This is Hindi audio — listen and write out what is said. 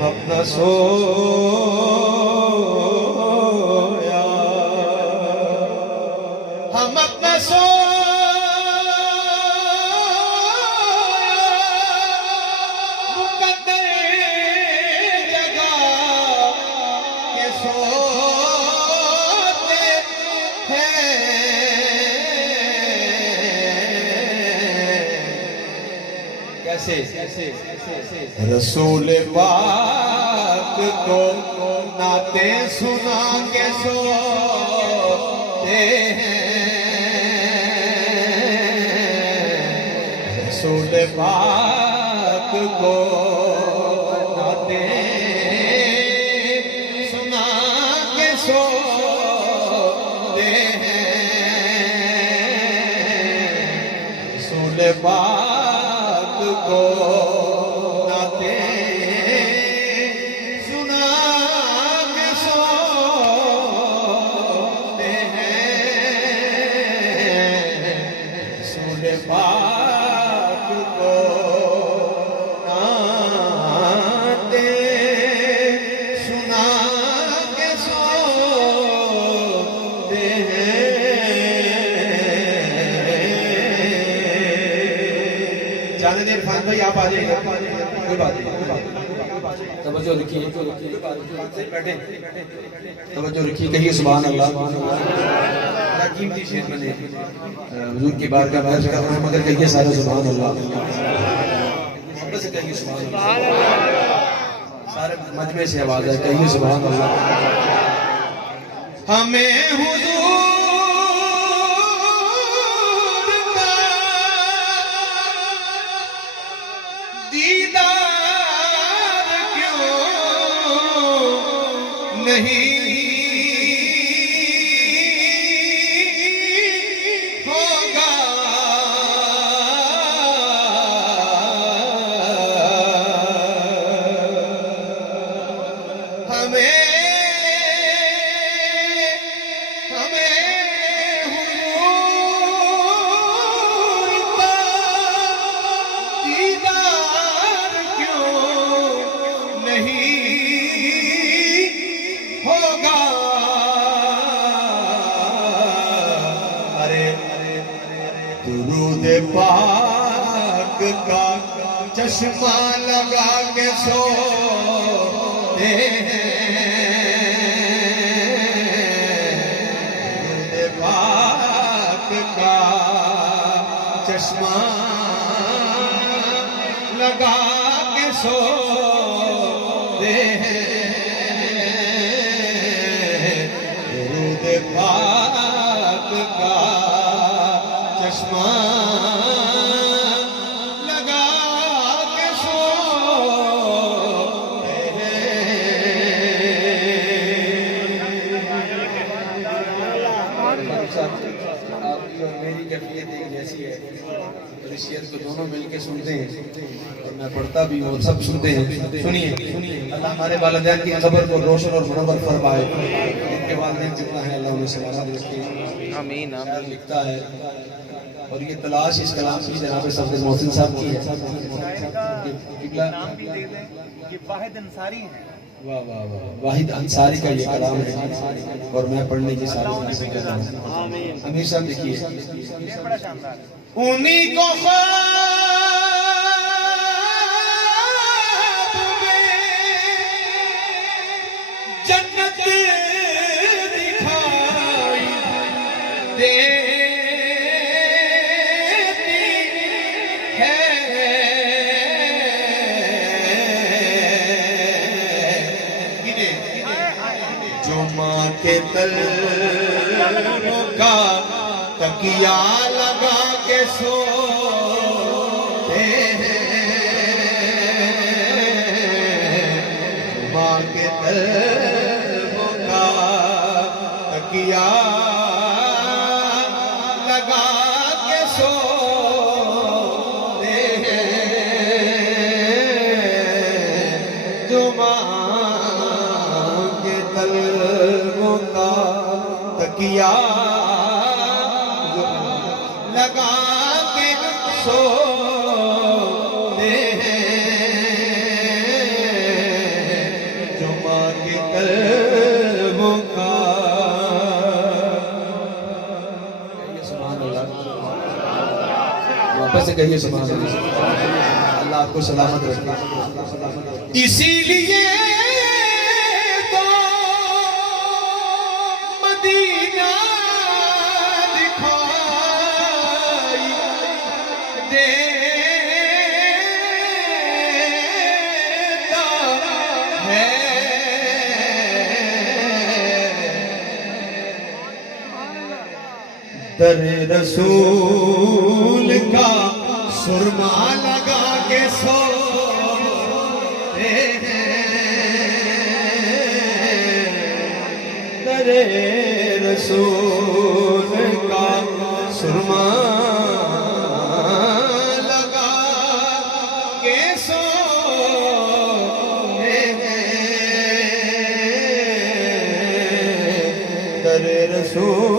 अपना सोया, हम अपना सोया मुकद्दर जगा के सोते हैं। कैसे रसूल पाक को नाते सुना के सोते हैं। रसूल पाक को नाते सुना के सोते हैं। रसूल पाक को नाते सुना के सोते हैं। रसूल पाक को नाते सुना के सोते हैं। जाने देर खान भाई आप आ जाइए, कोई बात नहीं। तवज्जो रखिए, बैठे तवज्जो रखिए, कहिए सुभान अल्लाह। बड़ा कीमती शेर बने हुजूर की बारगाह में अर्ज कर रहे हैं, मगर कहिए सारे सुभान अल्लाह, मोहब्बत से कहिए सुभान अल्लाह। सारे मजमे से आवाज है, कहिए सुभान अल्लाह। हमें हुजूर का दीदार क्यों नहीं होगा। हमें हुजूर का दीदार क्यों नहीं होगा। अरे दुरूद पाक का चश्मा लगा के सोते हैं। दुरूद पाक का चश्मा लगा के सोते हैं। दुरूद पाक का चश्मा लगा के सोते हैं। आपकी और मेरी कैफियत एक जैसी है, और इस शेर को दोनों मिलके सुनते हैं और मैं पढ़ता भी हूँ, सब सुनते हैं। सुनिए, अल्लाह हमारे वालिदैन की क़ब्र को रोशन और मुनव्वर फरमाए। इनके वालिदैन जितना है अल्लाह उन्हें सलामत रखे। आमीन आमीन। लिखता है, और ये तलाश इस कलाम की जनाब सफदर मोहसिन साहब की है। नाम भी दे दें, ये वाहिद अंसारी है। वाह वाह वाह, वाहिद अंसारी का ये कलाम है और मैं पढ़ने की सारी कोशिश कर रहा हूँ। अमीर साहब देखिए, बड़ा शानदार है। उन्हीं को जन्नत दिखाई देती है। जो माँ के तलवों का तकिया लगा के सोते हैं। माँ के तलवों का तकिया लगा के सोते हैं। जो माँ के तलवों का तकिया लगा के सो कहिए सुभान अल्लाह। अल्लाह आपको सलामत रखे। इसीलिए तो मदीना दिखाई देता है। दर रसूल का सुरमा लगा के सोते हैं। दर रसूल का सुरमा लगा के सोते हैं। दर रसूल